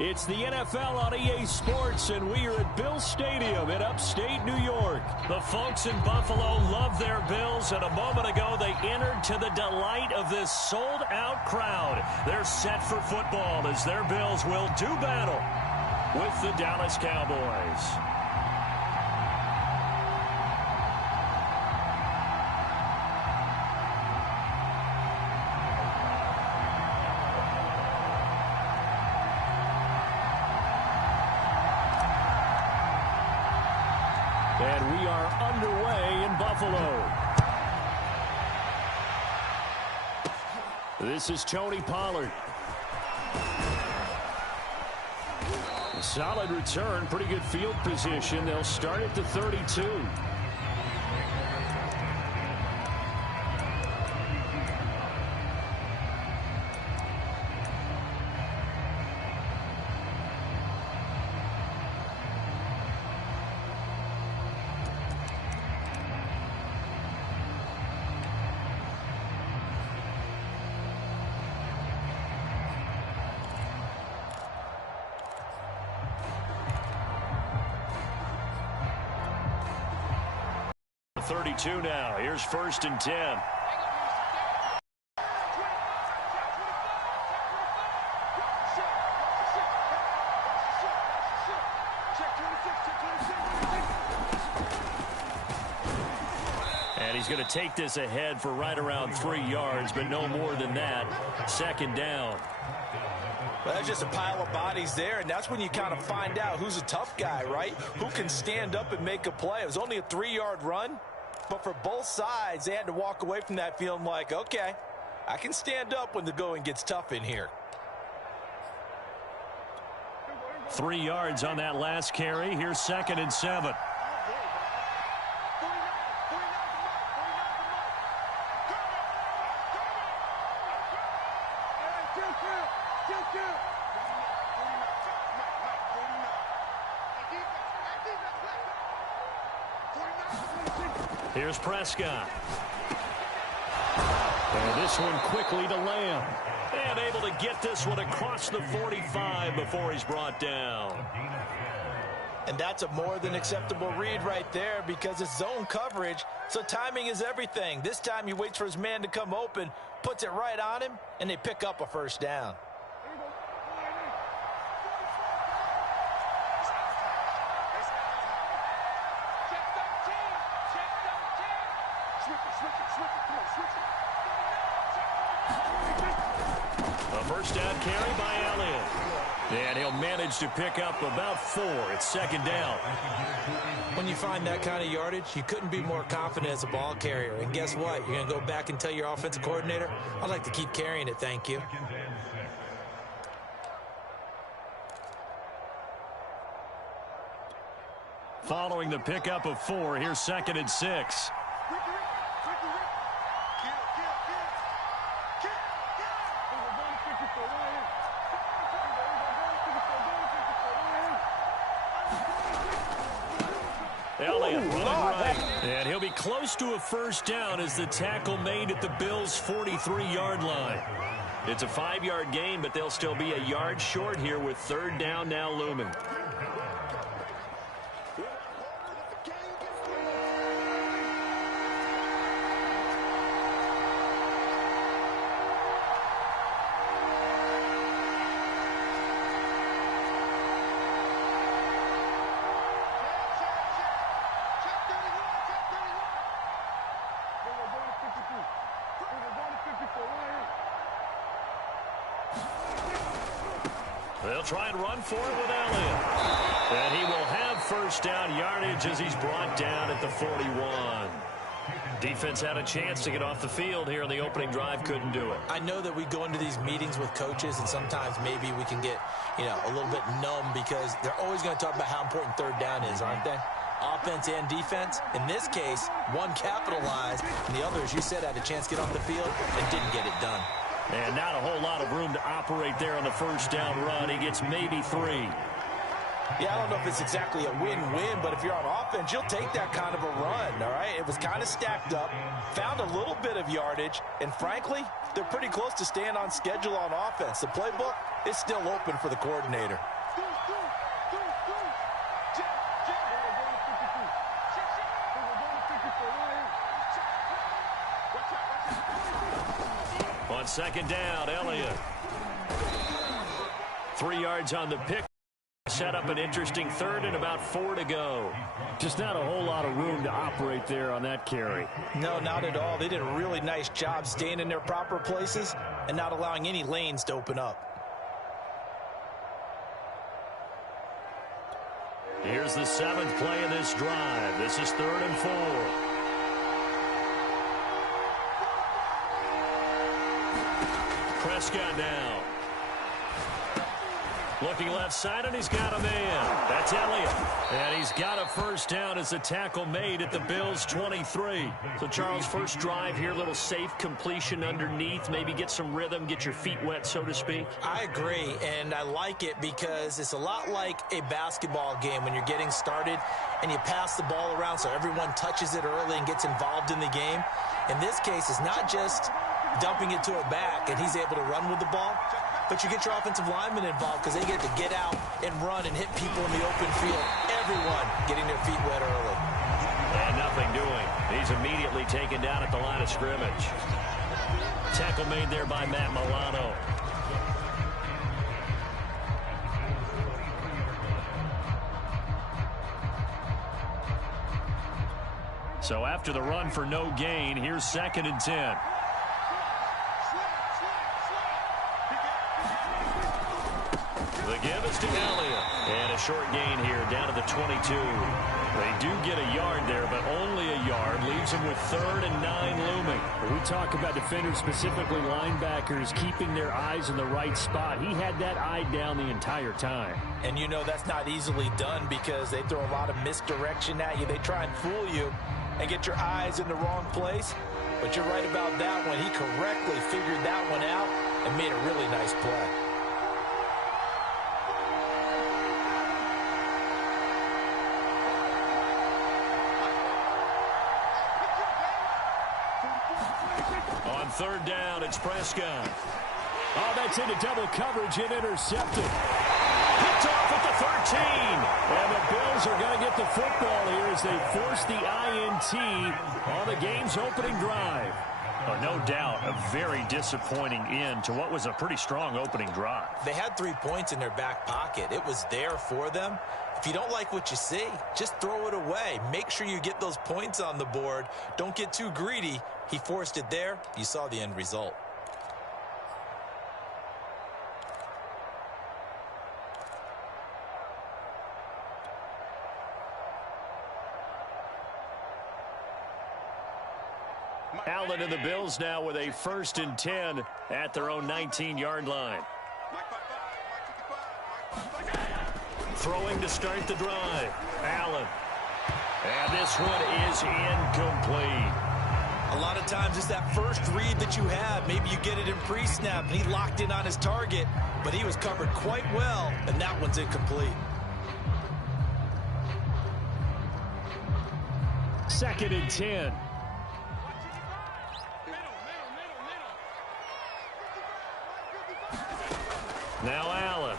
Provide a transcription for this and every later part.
It's the NFL on EA Sports, and we are at Bill Stadium in upstate New York. The folks in Buffalo love their Bills, and a moment ago they entered to the delight of this sold-out crowd. They're set for football as their Bills will do battle with the Dallas Cowboys. And we are underway in Buffalo. This is Tony Pollard. A solid return, pretty good field position. They'll start at the 32. Now. Here's 1st and 10. And he's going to take this ahead for right around 3 yards, but no more than that. 2nd down. Well, that's just a pile of bodies there, and that's when you kind of find out who's a tough guy, right? Who can stand up and make a play. It was only a 3-yard run. But for both sides, they had to walk away from that feeling like, okay, I can stand up when the going gets tough in here. 3 yards on that last carry. Here's 2nd and 7. Here's Prescott. And this one quickly to Lamb. And able to get this one across the 45 before he's brought down. And that's a more than acceptable read right there because it's zone coverage, so timing is everything. This time he waits for his man to come open, puts it right on him, and they pick up a 1st down. A 1st down carry by Elliott. And he'll manage to pick up about 4. It's 2nd down. When you find that kind of yardage, you couldn't be more confident as a ball carrier. And guess what? You're going to go back and tell your offensive coordinator, I'd like to keep carrying it, thank you. Following the pickup of 4, here's 2nd and 6. Elliott running right. And he'll be close to a 1st down as the tackle made at the Bills' 43-yard line. It's a 5-yard gain, but they'll still be a yard short here with 3rd down now looming. They'll try and run for it with Elliott. And he will have 1st down yardage as he's brought down at the 41. Defense had a chance to get off the field here in the opening drive, couldn't do it. I know that we go into these meetings with coaches, and sometimes maybe we can get, a little bit numb because they're always going to talk about how important 3rd down is, aren't they? Offense and defense. In this case, one capitalized, and the other, as you said, had a chance to get off the field and didn't get it done. And not a whole lot of room to operate there on the 1st down run. He gets maybe 3. Yeah, I don't know if it's exactly a win-win, but if you're on offense, you'll take that kind of a run, all right? It was kind of stacked up, found a little bit of yardage, and frankly, they're pretty close to staying on schedule on offense. The playbook is still open for the coordinator. On second down, Elliott. 3 yards on the pick. Set up an interesting third and about 4 to go. Just not a whole lot of room to operate there on that carry. No, not at all. They did a really nice job staying in their proper places and not allowing any lanes to open up. Here's the 7th play of this drive. This is 3rd and 4. Prescott now. Looking left side, and he's got a man. That's Elliott. And he's got a first down as the tackle made at the Bills' 23. So, Charles, first drive here, little safe completion underneath. Maybe get some rhythm, get your feet wet, so to speak. I agree, and I like it because it's a lot like a basketball game when you're getting started and you pass the ball around so everyone touches it early and gets involved in the game. In this case, it's not just dumping it to a back and he's able to run with the ball, but you get your offensive linemen involved because they get to get out and run and hit people in the open field. Everyone getting their feet wet early. And nothing doing. He's immediately taken down at the line of scrimmage. Tackle made there by Matt Milano. So after the run for no gain, here's 2nd and 10. The give is to Elliott. And a short gain here down to the 22. They do get a yard there, but only a yard. Leaves them with 3rd and 9 looming. We talk about defenders, specifically linebackers, keeping their eyes in the right spot. He had that eye down the entire time. And you know that's not easily done because they throw a lot of misdirection at you. They try and fool you and get your eyes in the wrong place. But you're right about that one. He correctly figured that one out and made a really nice play. On 3rd down, it's Prescott. Oh, that's into double coverage and intercepted. Picked off at the 13. And the Bills are going to get the football here as they force the INT on the game's opening drive. Oh, no doubt, a very disappointing end to what was a pretty strong opening drive. They had 3 points in their back pocket. It was there for them. If you don't like what you see, just throw it away. Make sure you get those points on the board. Don't get too greedy. He forced it there. You saw the end result. Allen and the Bills now with a 1st and 10 at their own 19-yard line. Throwing to start the drive. Allen. And this one is incomplete. A lot of times it's that first read that you have. Maybe you get it in pre-snap, and he locked in on his target, but he was covered quite well, and that one's incomplete. 2nd and 10. Now Allen.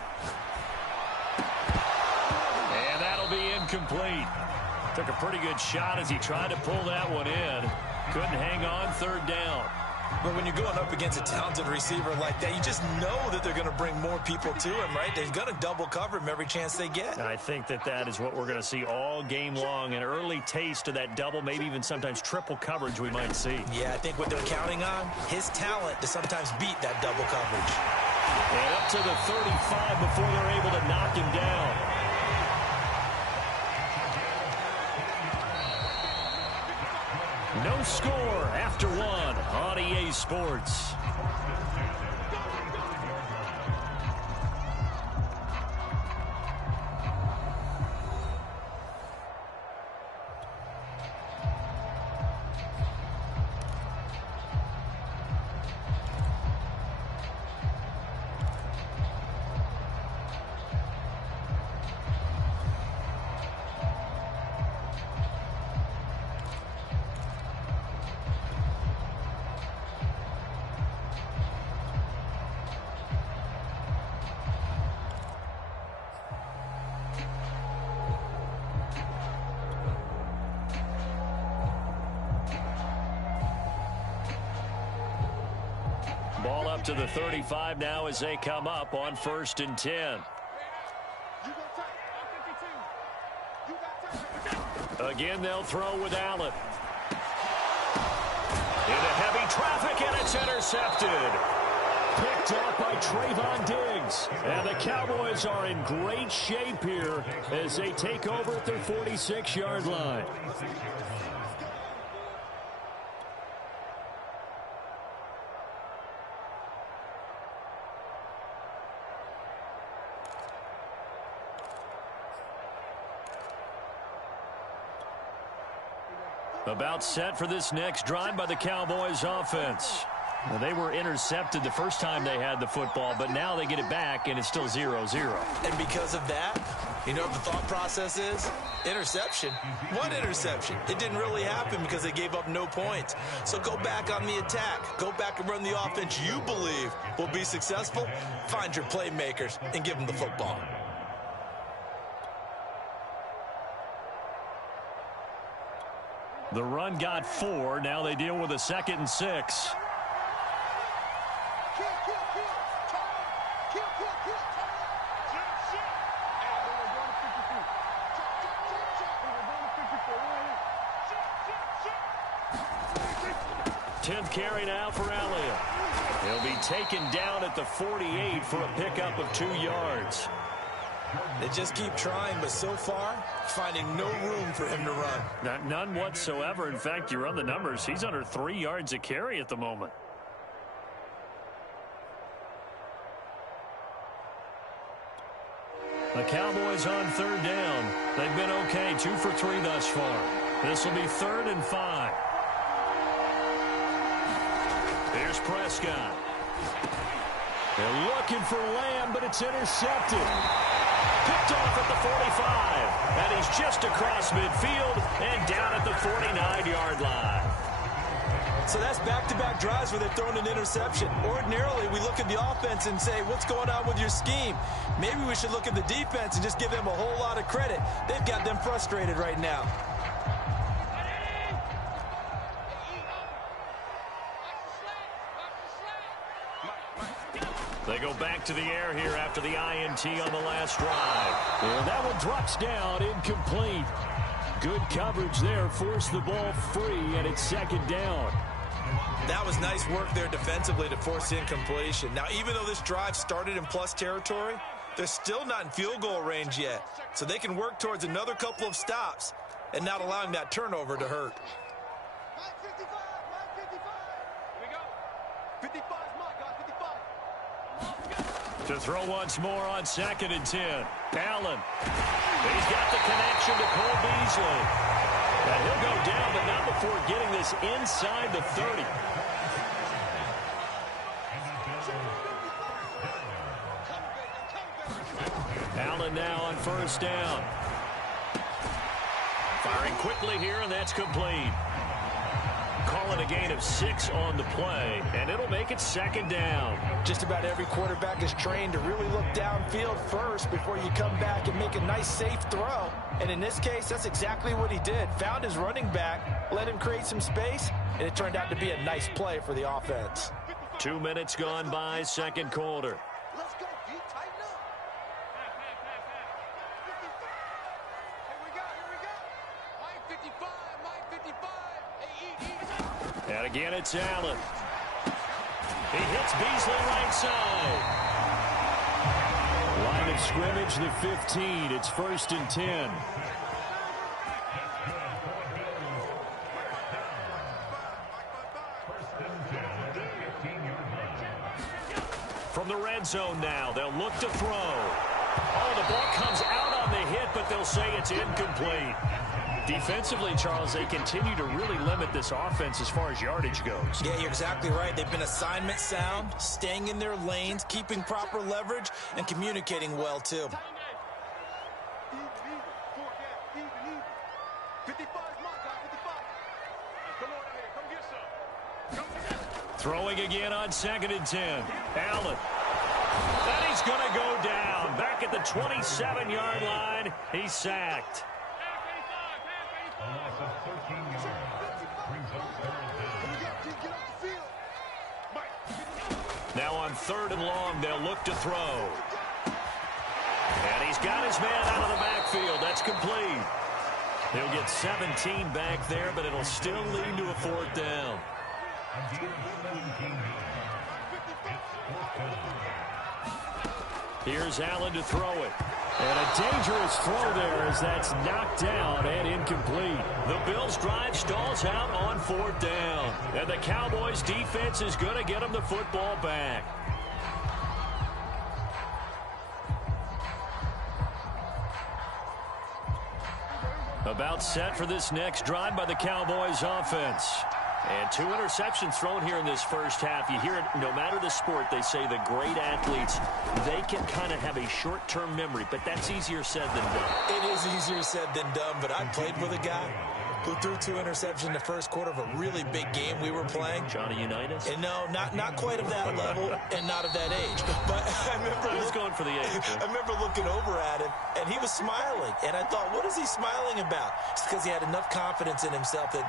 And that'll be incomplete. Took a pretty good shot as he tried to pull that one in. Couldn't hang on 3rd down. But when you're going up against a talented receiver like that, you just know that they're going to bring more people to him, right? They're going to double cover him every chance they get. I think that is what we're going to see all game long. An early taste of that double, maybe even sometimes triple coverage we might see. Yeah, I think what they're counting on, his talent to sometimes beat that double coverage. And up to the 35 before they're able to knock him down. No score after 1 on EA Sports. up to the 35 now as they come up on 1st and 10. Again, they'll throw with Allen. Into heavy traffic, and it's intercepted. Picked up by Trayvon Diggs. And the Cowboys are in great shape here as they take over at their 46-yard line. About set for this next drive by the Cowboys offense. Well, they were intercepted the first time they had the football, but now they get it back, and it's still 0-0. And because of that, you know what the thought process is? Interception. What interception? It didn't really happen because they gave up no points. So go back on the attack. Go back and run the offense you believe will be successful. Find your playmakers and give them the football. The run got 4. Now they deal with a 2nd and 6. Tenth carry now for Elliott. He'll be taken down at the 48 for a pickup of 2 yards. They just keep trying, but so far, finding no room for him to run. None whatsoever. In fact, you run the numbers. He's under 3 yards a carry at the moment. The Cowboys on 3rd down. They've been okay, 2 for 3 thus far. This will be 3rd and 5. Here's Prescott. They're looking for Lamb, but it's intercepted. Picked off at the 45, and he's just across midfield and down at the 49-yard line. So that's back-to-back drives where they've thrown an interception. Ordinarily, we look at the offense and say, what's going on with your scheme? Maybe we should look at the defense and just give them a whole lot of credit. They've got them frustrated right now. They go back to the air here after the INT on the last drive. And that one drops down, incomplete. Good coverage there, forced the ball free, and it's 2nd down. That was nice work there defensively to force incompletion. Now, even though this drive started in plus territory, they're still not in field goal range yet. So they can work towards another couple of stops and not allowing that turnover to hurt. To throw once more on 2nd and 10. Allen. He's got the connection to Cole Beasley. And he'll go down, but not before getting this inside the 30. Allen now on 1st down. Firing quickly here, and that's complete. Calling a gain of 6 on the play, and it'll make it 2nd down. Just about every quarterback is trained to really look downfield first before you come back and make a nice, safe throw. And in this case, that's exactly what he did. Found his running back, let him create some space, and it turned out to be a nice play for the offense. 2 minutes gone by, 2nd quarter. Let's go, D. Tighten up. Here we go. Mike 55, Mike 55. And again, it's Allen. He hits Beasley right side. Line of scrimmage, the 15. It's 1st and 10. From the red zone now, they'll look to throw. Oh, the ball comes out on the hit, but they'll say it's incomplete. Defensively, Charles, they continue to really limit this offense as far as yardage goes. Yeah, you're exactly right. They've been assignment sound, staying in their lanes, keeping proper leverage, and communicating well, too. Throwing again on 2nd and 10. Allen. And he's going to go down. Back at the 27-yard line. He's sacked. Now on 3rd and long, they'll look to throw. And he's got his man out of the backfield. That's complete. He'll get 17 back there, but it'll still lead to a 4th down. Here's Allen to throw it. And a dangerous throw there as that's knocked down and incomplete. The Bills' drive stalls out on 4th down. And the Cowboys' defense is going to get them the football back. About set for this next drive by the Cowboys offense. And 2 interceptions thrown here in this first half. You hear it, no matter the sport, they say the great athletes, they can kind of have a short-term memory, but that's easier said than done. It is easier said than done, but I played with a guy who threw 2 interceptions in the first quarter of a really big game we were playing. Johnny Unitas? And no, not quite of that level and not of that age. But I remember He's going for the age. I remember looking over at him, and he was smiling. And I thought, what is he smiling about? It's because he had enough confidence in himself that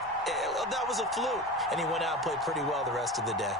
that was a fluke. And he went out and played pretty well the rest of the day.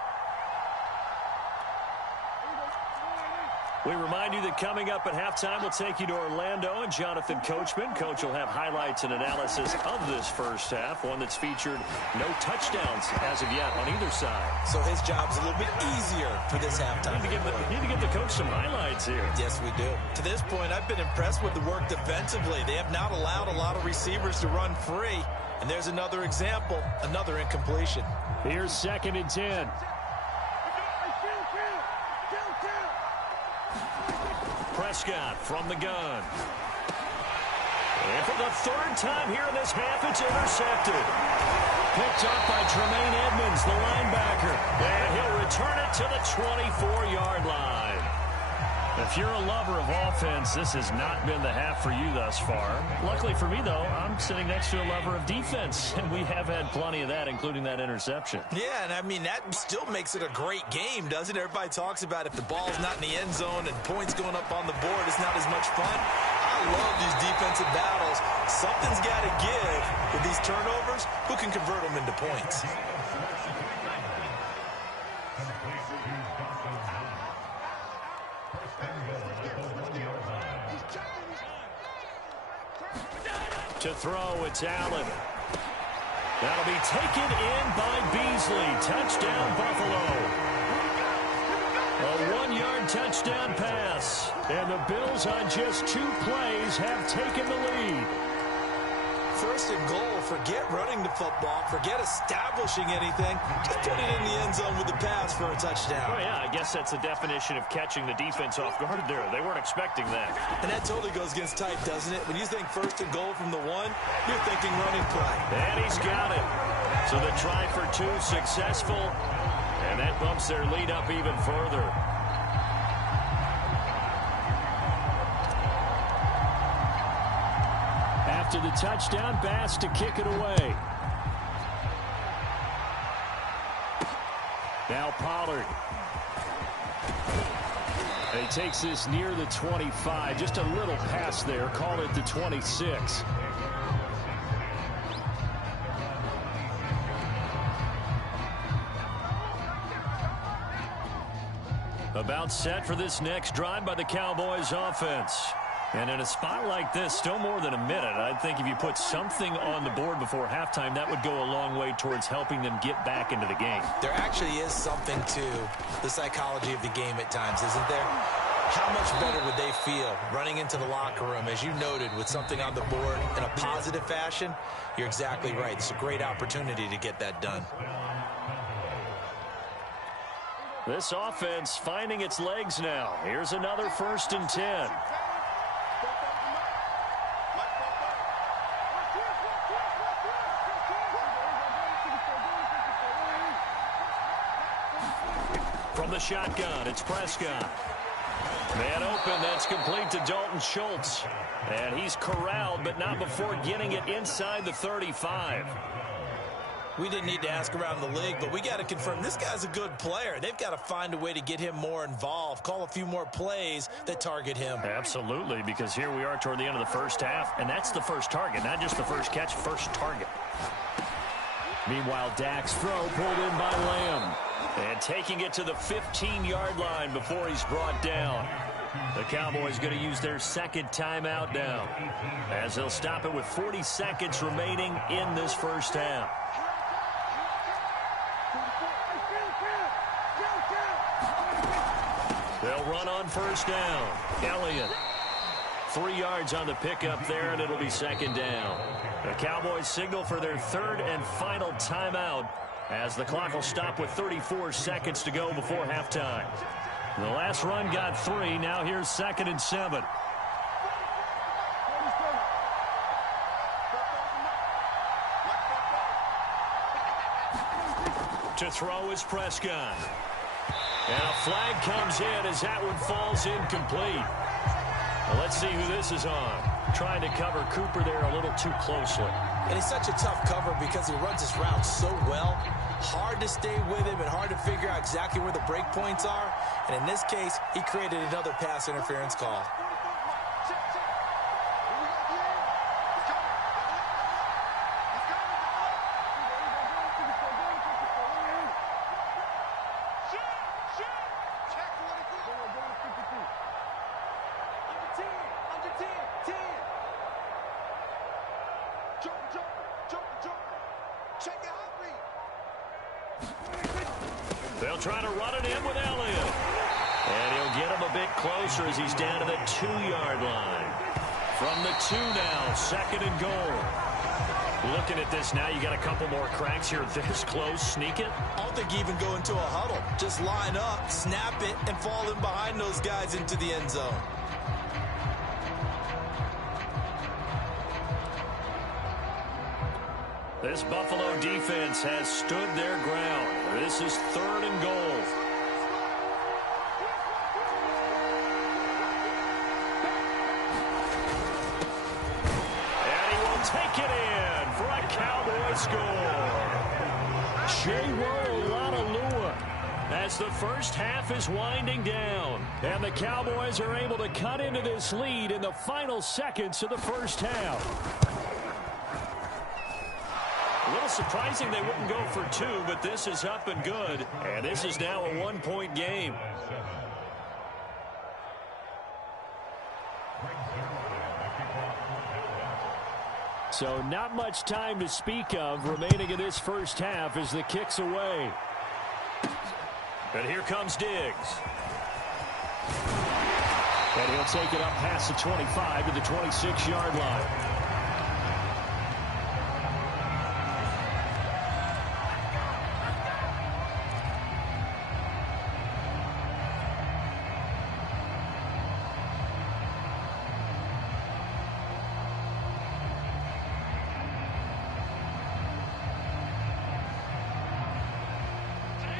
We remind you that coming up at halftime, we'll take you to Orlando and Jonathan Coachman. Coach will have highlights and analysis of this first half, one that's featured no touchdowns as of yet on either side. So his job's a little bit easier for this halftime. Need to give the coach some highlights here. Yes, we do. To this point, I've been impressed with the work defensively. They have not allowed a lot of receivers to run free. And there's another example, another incompletion. Here's 2nd and 10. Prescott from the gun. And for the 3rd time here in this half, it's intercepted. Picked up by Tremaine Edmonds, the linebacker. And he'll return it to the 24-yard line. If you're a lover of offense, this has not been the half for you thus far. Luckily for me, though, I'm sitting next to a lover of defense, and we have had plenty of that, including that interception. Yeah, and I mean, that still makes it a great game, doesn't it? Everybody talks about if the ball's not in the end zone and points going up on the board, it's not as much fun. I love these defensive battles. Something's got to give with these turnovers. Who can convert them into points? To throw, it's Allen. That'll be taken in by Beasley. Touchdown, Buffalo. A 1-yard touchdown pass. And the Bills on just 2 plays have taken the lead. 1st and goal. Forget running the football. Forget establishing anything. Just put it in the end zone with the pass for a touchdown. Oh, yeah, I guess that's the definition of catching the defense off guard there. They weren't expecting that. And that totally goes against type, doesn't it? When you think 1st and goal from the 1, you're thinking running play. And he's got it. So the try for 2 successful. And that bumps their lead up even further. After the touchdown, Bass to kick it away. Now Pollard. And he takes this near the 25. Just a little pass there. Call it the 26. About set for this next drive by the Cowboys offense. And in a spot like this, still more than a minute, I think if you put something on the board before halftime, that would go a long way towards helping them get back into the game. There actually is something to the psychology of the game at times, isn't there? How much better would they feel running into the locker room, as you noted, with something on the board in a positive fashion? You're exactly right. It's a great opportunity to get that done. This offense finding its legs now. Here's another 1st and 10. From the shotgun, it's Prescott. Man open, that's complete to Dalton Schultz. And he's corralled, but not before getting it inside the 35. We didn't need to ask around the league, but we got to confirm this guy's a good player. They've got to find a way to get him more involved, call a few more plays that target him. Absolutely, because here we are toward the end of the first half, and that's the first target, not just the first catch, first target. Meanwhile, Dak's throw pulled in by Lamb. And taking it to the 15-yard line before he's brought down. The Cowboys going to use their second timeout now, as they'll stop it with 40 seconds remaining in this first half. They'll run on first down. Elliott. 3 yards on the pickup there, and it'll be second down. The Cowboys signal for their third and final timeout, as the clock will stop with 34 seconds to go before halftime. The last run got 3. Now here's 2nd and 7. To throw is Prescott. And a flag comes in as that one falls incomplete. Well, let's see who this is on. Trying to cover Cooper there a little too closely. And he's such a tough cover because he runs his route so well. Hard to stay with him and hard to figure out exactly where the break points are. And in this case, he created another pass interference call. They'll try to run it in with Elliott. And he'll get him a bit closer as he's down to the 2-yard line. From the 2 now, 2nd and goal. Looking at this now, you got a couple more cracks here this close. Sneak it. I don't think you even go into a huddle. Just line up, snap it, and fall in behind those guys into the end zone. This Buffalo defense has stood their ground. This is 3rd and goal. And he will take it in for a Cowboy score. J-Roll Lua as the first half is winding down. And the Cowboys are able to cut into this lead in the final seconds of the first half. A little surprising they wouldn't go for 2, but this is up and good. And this is now a 1-point game. So not much time to speak of remaining in this first half as the kick's away. And here comes Diggs. And he'll take it up past the 25 to the 26-yard line.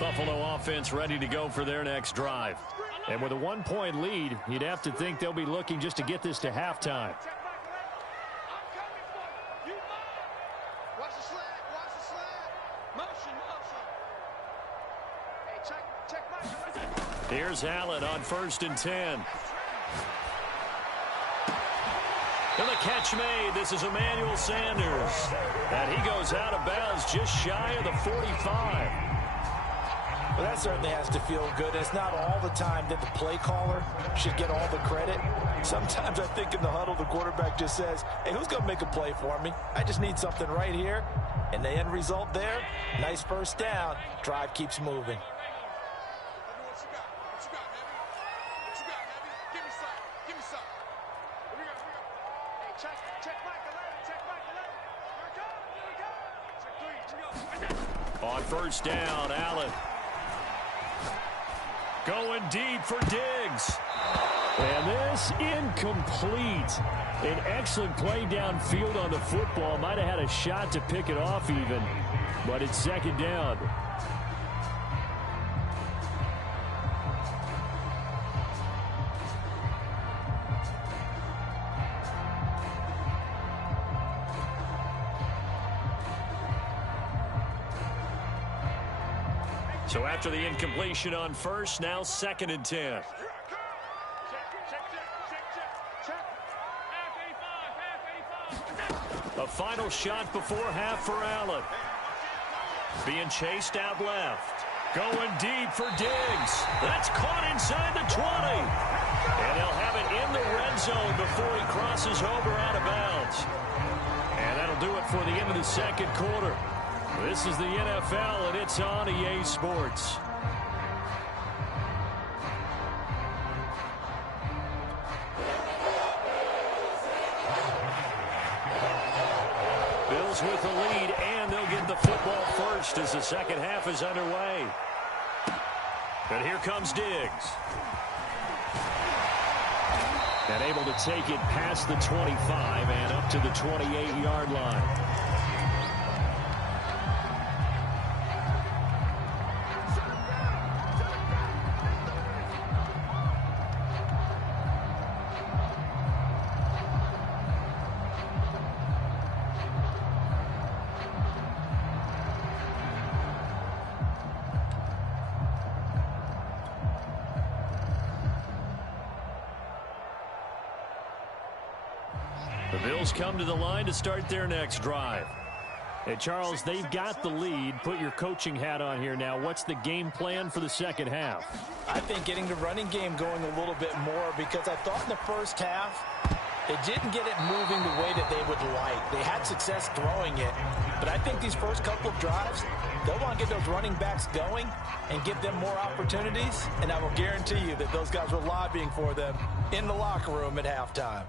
Buffalo offense ready to go for their next drive. And with a 1-point lead, you'd have to think they'll be looking just to get this to halftime. Here's Allen on 1st and 10. And the catch made. This is Emmanuel Sanders. And he goes out of bounds just shy of the 45. Well, that certainly has to feel good. It's not all the time that the play caller should get all the credit. Sometimes I think in the huddle, the quarterback just says, hey, who's going to make a play for me? I just need something right here. And the end result there, nice first down. Drive keeps moving. On first down, Allen. Going deep for Diggs. And this incomplete. An excellent play downfield on the football. Might have had a shot to pick it off even. But it's 2nd down. So after the incompletion on first, now 2nd and 10. A final shot before half for Allen. Being chased out left. Going deep for Diggs. That's caught inside the 20. And they'll have it in the red zone before he crosses over out of bounds. And that'll do it for the end of the second quarter. This is the NFL, and it's on EA Sports. Bills with the lead, and they'll get the football first as the second half is underway. And here comes Diggs. And able to take it past the 25 and up to the 28-yard line. The Bills come to the line to start their next drive. Hey, Charles, they've got the lead. Put your coaching hat on here now. What's the game plan for the second half? I think getting the running game going a little bit more, because I thought in the first half they didn't get it moving the way that they would like. They had success throwing it, but I think these first couple of drives, they'll want to get those running backs going and give them more opportunities, and I will guarantee you that those guys were lobbying for them in the locker room at halftime.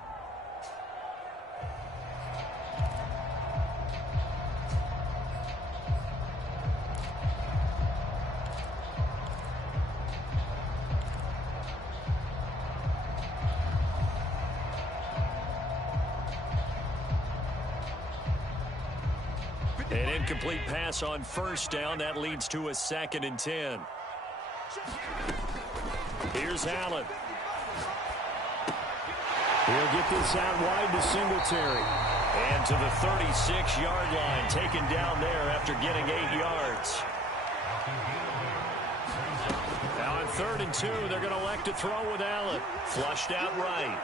An incomplete pass on first down. That leads to a 2nd and 10. Here's Allen. He'll get this out wide to Singletary. And to the 36-yard line, taken down there after getting 8 yards. Now on 3rd and 2, they're going to elect to throw with Allen. Flushed out right.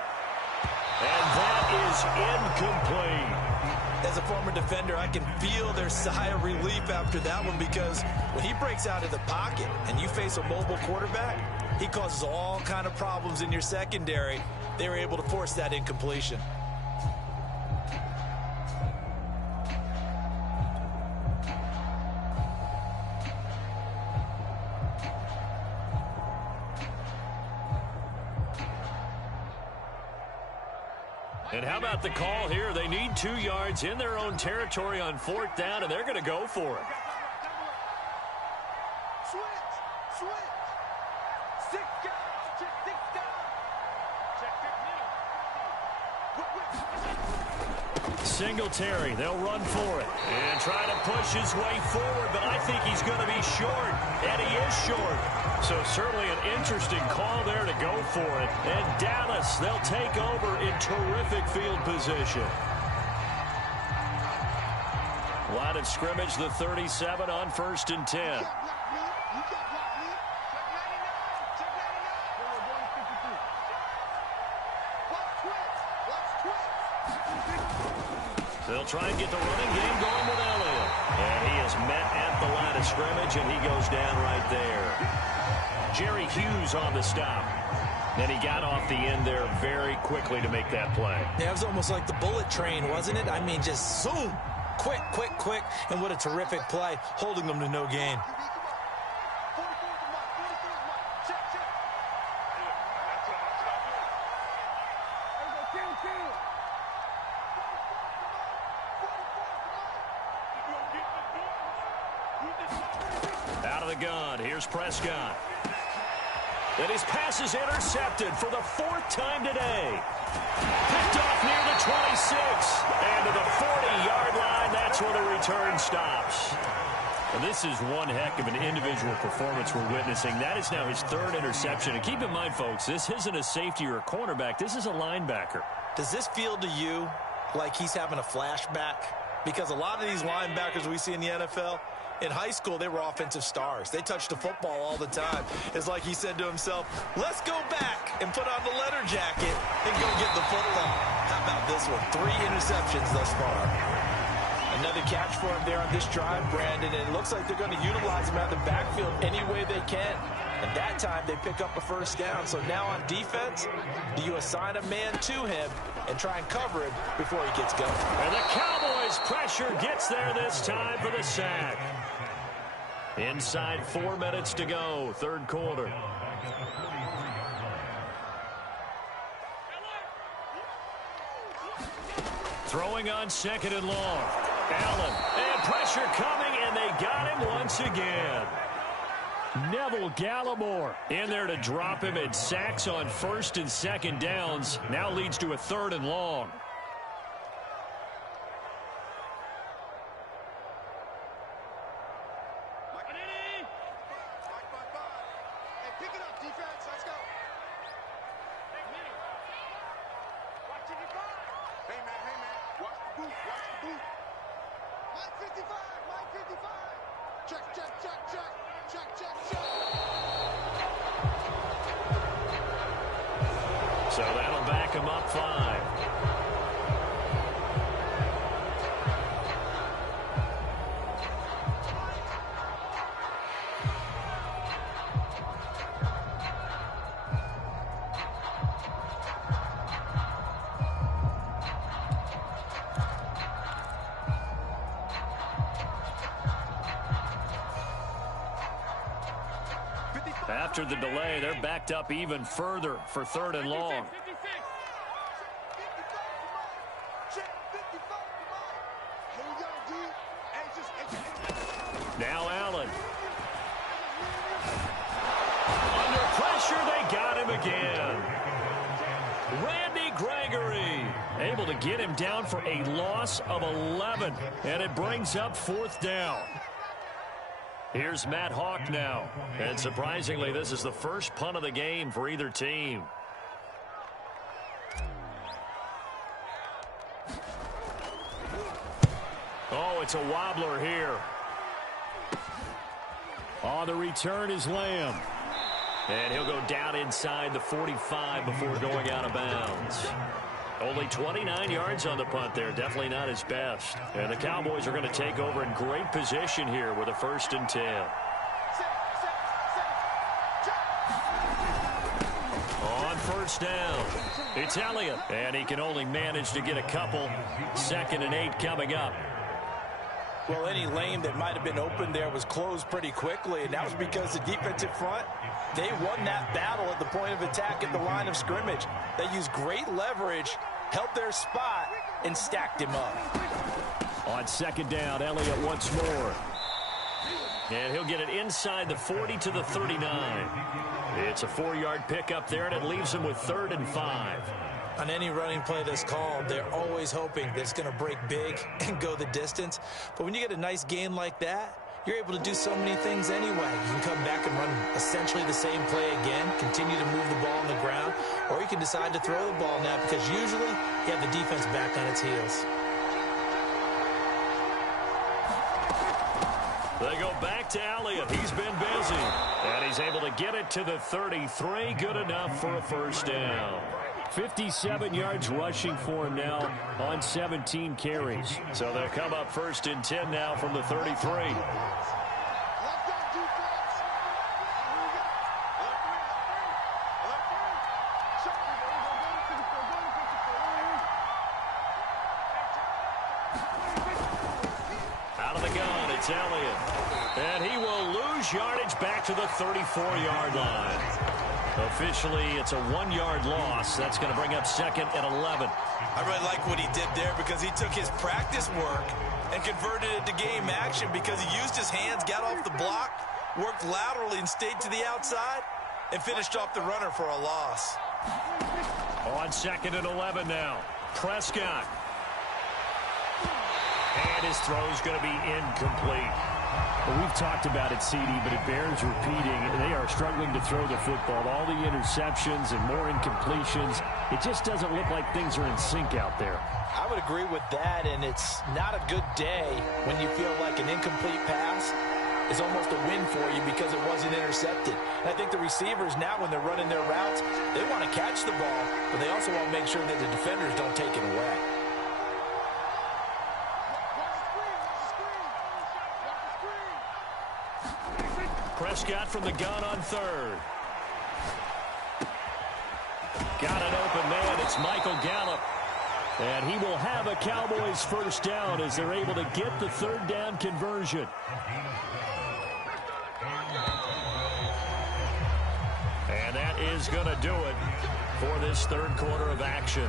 And that is incomplete. As a former defender, I can feel their sigh of relief after that one, because when he breaks out of the pocket and you face a mobile quarterback, he causes all kind of problems in your secondary. They were able to force that incompletion. And how about the call here? They need 2 yards in their own territory on 4th down, and they're going to go for it. Switch. 6 guys. Check 6 guys. Check Singletary, they'll run for it and try to push his way forward, but I think he's going to be short, and he is short. So certainly an interesting call there to go for it. And Dallas, they'll take over in terrific field position. Line of scrimmage, the 37 on 1st and 10. They'll try and get the running game going with Elliott. And he is met at the line of scrimmage, and he goes down right there. Jerry Hughes on the stop. Then he got off the end there very quickly to make that play. Yeah, it was almost like the bullet train, wasn't it? I mean, just zoom. Quick. And what a terrific play, holding them to no gain. Out of the gun, here's Prescott. And his pass is intercepted for the 4th time today. Picked off near the 26. And to the 40-yard line, that's where the return stops. And this is one heck of an individual performance we're witnessing. That is now his 3rd interception. And keep in mind, folks, this isn't a safety or a cornerback. This is a linebacker. Does this feel to you like he's having a flashback? Because a lot of these linebackers we see in the NFL, in high school, they were offensive stars. They touched the football all the time. It's like he said to himself, let's go back and put on the leather jacket and go get the football. How about this one? 3 interceptions thus far. Another catch for him there on this drive, Brandon, and it looks like they're going to utilize him out of the backfield any way they can. And that time, they pick up a first down. So now on defense, do you assign a man to him and try and cover him before he gets going? And the Cowboys' pressure gets there this time for the sack. Inside 4 minutes to go, third quarter. Throwing on second and long. Allen, and pressure coming, and they got him once again. Neville Gallimore in there to drop him, and sacks on first and second downs. Now leads to a third and long. So that'll back him up 5. After the delay, they're backed up even further for third and long. Now Allen. Under pressure, they got him again. Randy Gregory able to get him down for a loss of 11. And it brings up fourth down. Here's Matt Hawk now. And surprisingly, this is the first punt of the game for either team. Oh, it's a wobbler here. On the return is Lamb. And he'll go down inside the 45 before going out of bounds. Only 29 yards on the punt there. Definitely not his best. And the Cowboys are going to take over in great position here with a 1st and 10. On first down, it's Elliott. And he can only manage to get a couple. 2nd and 8 coming up. Well, any lane that might have been open there was closed pretty quickly, and that was because the defensive front, they won that battle at the point of attack at the line of scrimmage. They used great leverage, held their spot, and stacked him up. On 2nd down, Elliott once more. And he'll get it inside the 40 to the 39. It's a 4-yard pickup there, and it leaves him with 3rd and 5. On any running play that's called, they're always hoping that it's going to break big and go the distance. But when you get a nice gain like that, you're able to do so many things anyway. You can come back and run essentially the same play again, continue to move the ball on the ground, or you can decide to throw the ball now because usually you have the defense back on its heels. They go back to Elliott. He's been busy. And he's able to get it to the 33. Good enough for a first down. 57 yards rushing for him now on 17 carries. So they'll come up 1st and 10 now from the 33. Out of the gun, it's Elliott. And he will lose yardage back to the 34-yard line. Officially, it's a 1-yard loss. That's going to bring up 2nd and 11. I really like what he did there because he took his practice work and converted it to game action because he used his hands, got off the block, worked laterally and stayed to the outside, and finished off the runner for a loss. On 2nd and 11 now. Prescott. And his throw's going to be incomplete. Well, we've talked about it, CD, but it bears repeating. They are struggling to throw the football. All the interceptions and more incompletions. It just doesn't look like things are in sync out there. I would agree with that, and it's not a good day when you feel like an incomplete pass is almost a win for you because it wasn't intercepted. And I think the receivers now, when they're running their routes, they want to catch the ball, but they also want to make sure that the defenders don't take it away. Prescott from the gun on third. Got an open man. It's Michael Gallup. And he will have a Cowboys first down as they're able to get the third down conversion. And that is going to do it for this third quarter of action.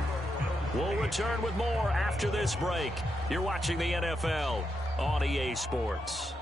We'll return with more after this break. You're watching the NFL on EA Sports.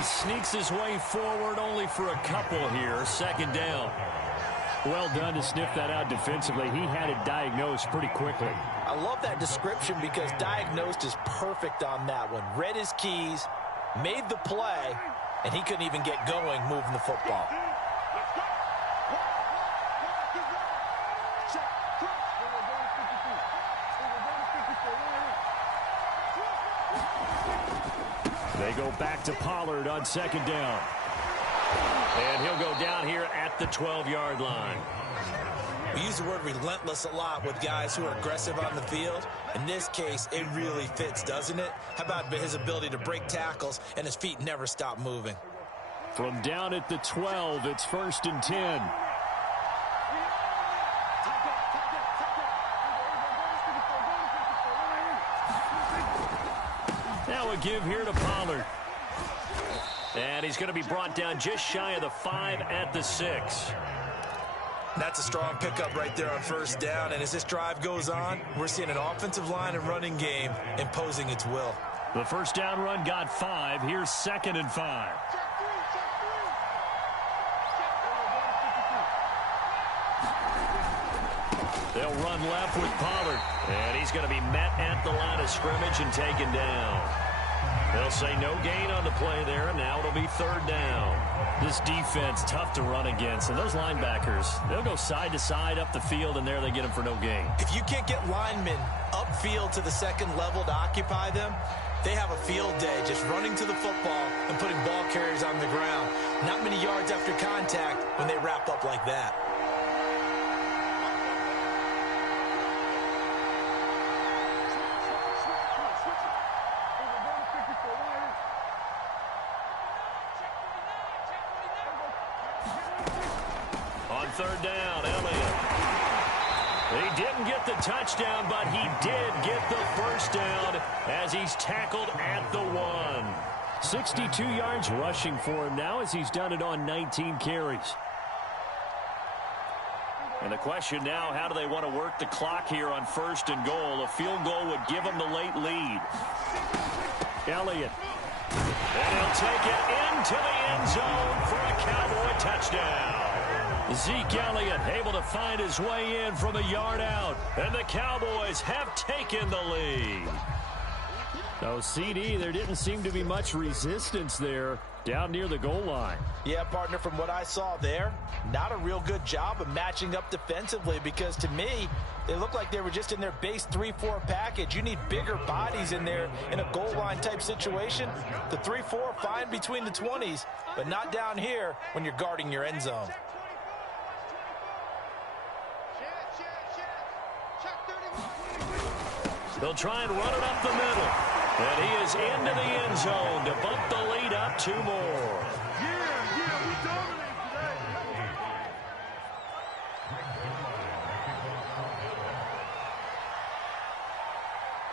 Sneaks his way forward only for a couple here. Second down. Well done to sniff that out defensively. He had it diagnosed pretty quickly. I love that description because diagnosed is perfect on that one. Read his keys, made the play, and he couldn't even get going moving the football. They go back to Pollard on second down. And he'll go down here at the 12-yard line. We use the word relentless a lot with guys who are aggressive on the field. In this case, it really fits, doesn't it? How about his ability to break tackles and his feet never stop moving? From down at the 12, it's 1st and 10. Now a give here to Pollard. And he's going to be brought down just shy of the 5 at the 6. That's a strong pickup right there on first down. And as this drive goes on, we're seeing an offensive line and running game imposing its will. The first down run got 5. Here's 2nd and 5. They'll run left with Pollard. And he's going to be met at the line of scrimmage and taken down. They'll say no gain on the play there, and now it'll be 3rd down. This defense, tough to run against. And those linebackers, they'll go side to side up the field, and there they get them for no gain. If you can't get linemen upfield to the second level to occupy them, they have a field day just running to the football and putting ball carriers on the ground. Not many yards after contact when they wrap up like that. On 3rd down, Elliott. He didn't get the touchdown, but he did get the first down as he's tackled at the 1. 62 yards rushing for him now as he's done it on 19 carries. And the question now, how do they want to work the clock here on 1st and goal? A field goal would give them the late lead. Elliott. And he'll take it into the end zone for a Cowboy touchdown. Zeke Elliott able to find his way in from a yard out. And the Cowboys have taken the lead. So, CD, there didn't seem to be much resistance there down near the goal line. Yeah, partner, from what I saw there, not a real good job of matching up defensively because to me, they looked like they were just in their base 3-4 package. You need bigger bodies in there in a goal line type situation. The 3-4 fine between the 20s, but not down here when you're guarding your end zone. They'll try and run it up the middle. And he is into the end zone to bump the lead up 2 more. We dominate today.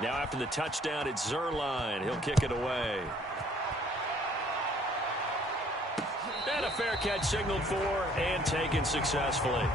Now after the touchdown, it's Zerline. He'll kick it away. And a fair catch signaled for and taken successfully.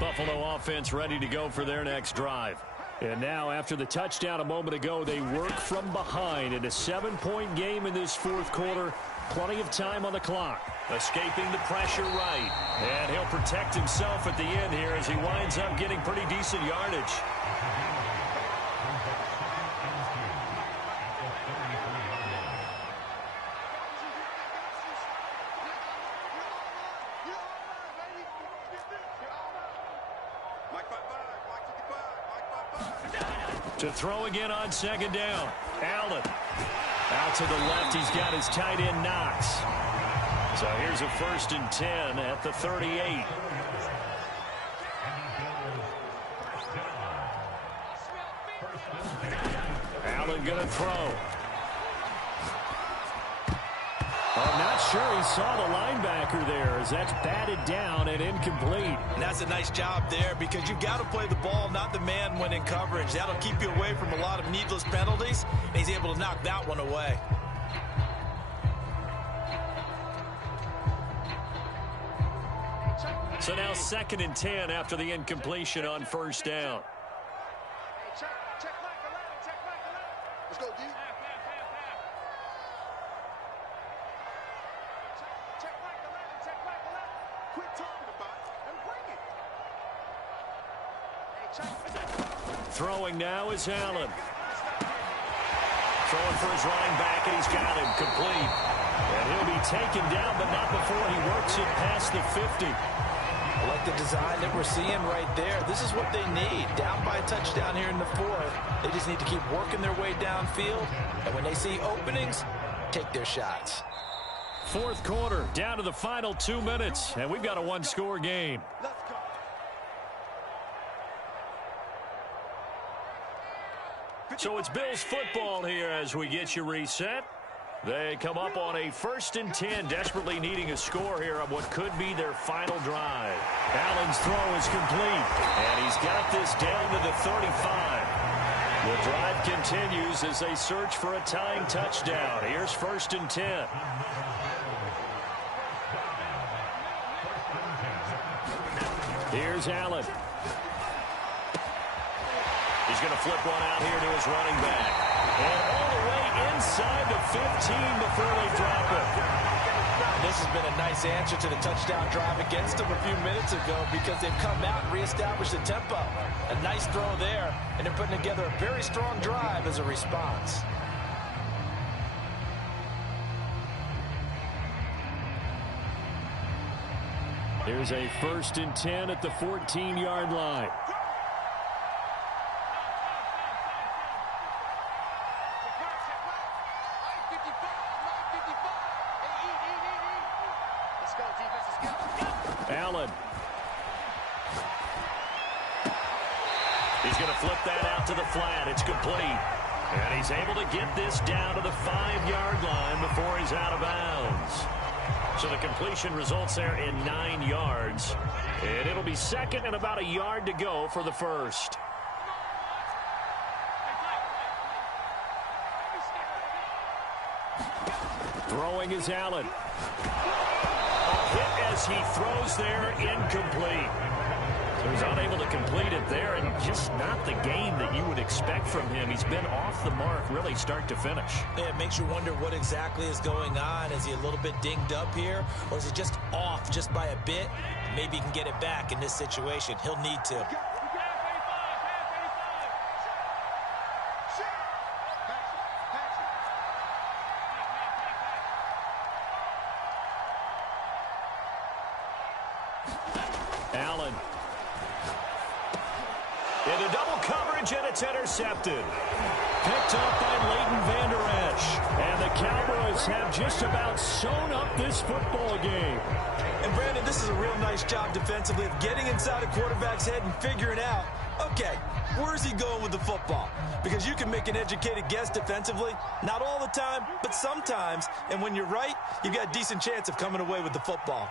Buffalo offense ready to go for their next drive. And now, after the touchdown a moment ago, they work from behind in a 7-point game in this fourth quarter. Plenty of time on the clock. Escaping the pressure right. And he'll protect himself at the end here as he winds up getting pretty decent yardage. To throw again on second down. Allen. Out to the left, he's got his tight end Knox. So here's a 1st and 10 at the 38. Allen going to throw. I'm not sure he saw the linebacker there as that's batted down and incomplete. And that's a nice job there because you've got to play the ball, not the man when in coverage. That'll keep you away from a lot of needless penalties, and he's able to knock that one away. So now 2nd and 10 after the incompletion on 1st down. Let's go, D. Quit talking about it and bring it. Throwing now is Allen. Throwing for his running back, and he's got him complete. And he'll be taken down, but not before he works it past the 50. I like the design that we're seeing right there. This is what they need. Down by a touchdown here in the 4th. They just need to keep working their way downfield. And when they see openings, take their shots. 4th quarter, down to the final 2 minutes. And we've got a 1-score game. So it's Bills football here as we get you reset. They come up on a 1st and 10, desperately needing a score here on what could be their final drive. Allen's throw is complete, and he's got this down to the 35. The drive continues as they search for a tying touchdown. Here's 1st and 10. Here's Allen. He's going to flip one out here to his running back. And all the way inside the 15 before they drop it. This has been a nice answer to the touchdown drive against them a few minutes ago because they've come out and reestablished the tempo. A nice throw there, and they're putting together a very strong drive as a response. There's a 1st and 10 at the 14-yard line. Allen. He's going to flip that out to the flat. It's complete. And he's able to get this down to the 5-yard line before he's out of bounds. So the completion results there in 9 yards. And it'll be 2nd and about a yard to go for the 1st. Throwing is Allen. Hit as he throws there, incomplete. So he's unable to complete it there, and just not the game that you would expect from him. He's been off the mark really start to finish. Yeah, it makes you wonder what exactly is going on. Is he a little bit dinged up here, or is he just off just by a bit? Maybe he can get it back in this situation. He'll need to. Allen. Into double coverage, and it's intercepted. Picked up by Leighton Vander Esch. And the Cowboys have just about sewn up this football game. And, Brandon, this is a real nice job defensively of getting inside a quarterback's head and figuring out, okay, where's he going with the football? Because you can make an educated guess defensively, not all the time, but sometimes. And when you're right, you've got a decent chance of coming away with the football.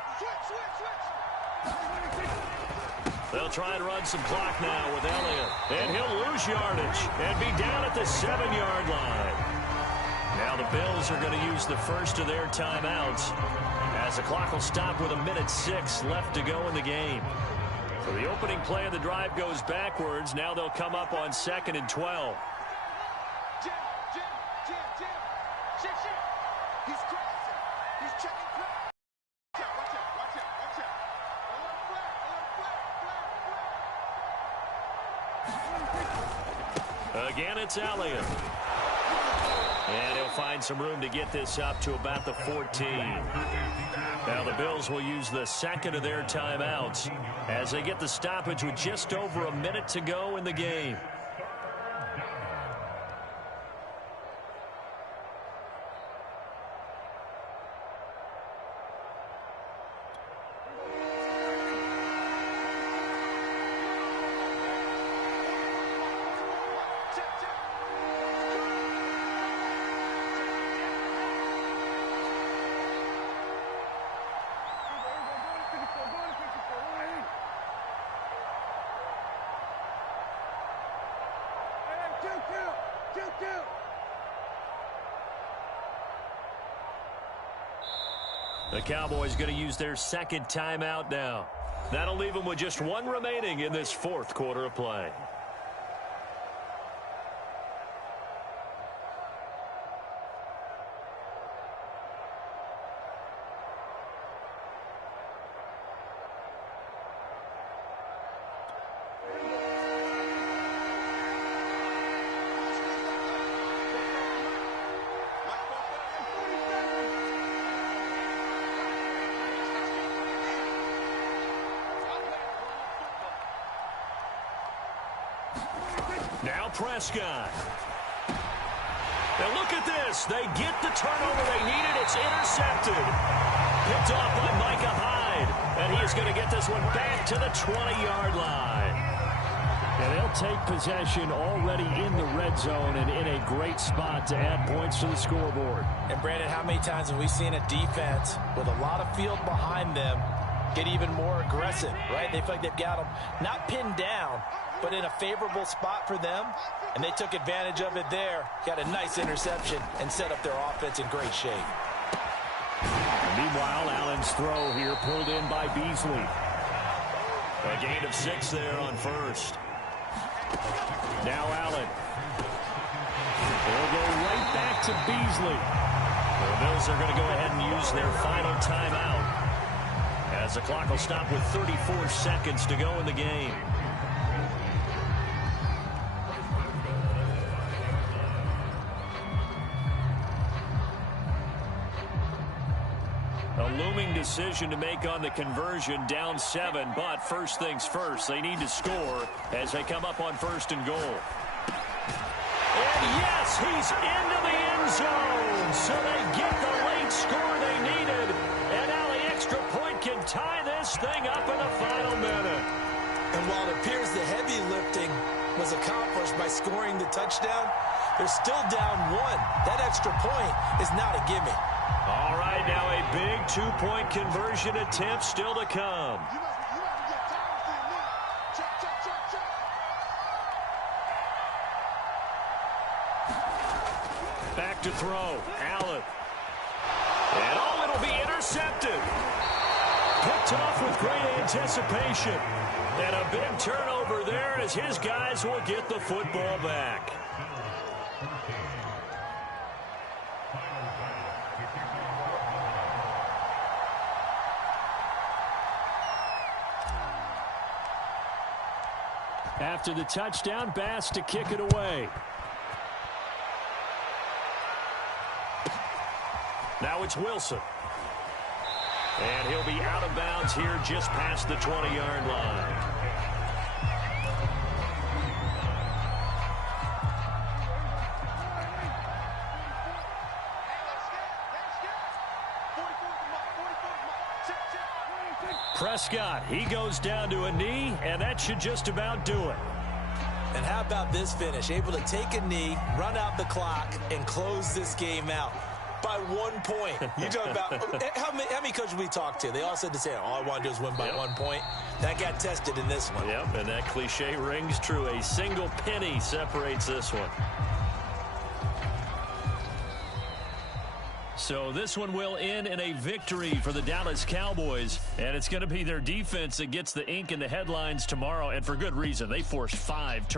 They'll try and run some clock now with Elliott. And he'll lose yardage and be down at the 7-yard line. Now the Bills are going to use the first of their timeouts as the clock will stop with 1:06 left to go in the game. So the opening play of the drive goes backwards. Now they'll come up on 2nd and 12. Jim. Shit. He's crossing. He's checking crowd. Watch out. Flag. Again, it's Elliott. And he'll find some room to get this up to about the 14. Now the Bills will use the second of their timeouts as they get the stoppage with just over a minute to go in the game. The Cowboys going to use their second timeout now. That'll leave them with just one remaining in this fourth quarter of play. Now Prescott. Now look at this. They get the turnover they needed. It's intercepted. Picked off by Micah Hyde. And he is going to get this one back to the 20-yard line. And they'll take possession already in the red zone and in a great spot to add points to the scoreboard. And Brandon, how many times have we seen a defense with a lot of field behind them get even more aggressive, right? They feel like they've got them not pinned down, but in a favorable spot for them, and they took advantage of it there. Got a nice interception and set up their offense in great shape. Meanwhile, Allen's throw here pulled in by Beasley. A gain of 6 there on first. Now Allen. They'll go right back to Beasley. The Bills are going to go ahead and use their final timeout as the clock will stop with 34 seconds to go in the game. A looming decision to make on the conversion, down 7, but first things first, they need to score as they come up on 1st and goal. And yes, he's into the end zone, so they get the late score they needed, and now the extra point can tie this thing up in the final minute. And while it appears the heavy lifting was accomplished by scoring the touchdown, they're still down 1. That extra point is not a gimme. All right, now a big 2-point conversion attempt still to come. Back to throw. Allen. And oh, it'll be intercepted. Picked off with great anticipation. And a big turnover there as his guys will get the football back. After the touchdown, Bass to kick it away. Now it's Wilson. And he'll be out of bounds here just past the 20-yard line. Prescott, he goes down to a knee, and that should just about do it. And how about this finish? Able to take a knee, run out the clock, and close this game out by 1 point. You talk about how many coaches we talked to? They all said the same. All I want to do is win by 1 point. That got tested in this one. Yep, and that cliche rings true. A single penny separates this one. So this one will end in a victory for the Dallas Cowboys. And it's going to be their defense that gets the ink in the headlines tomorrow, and for good reason. They forced 5 turnovers.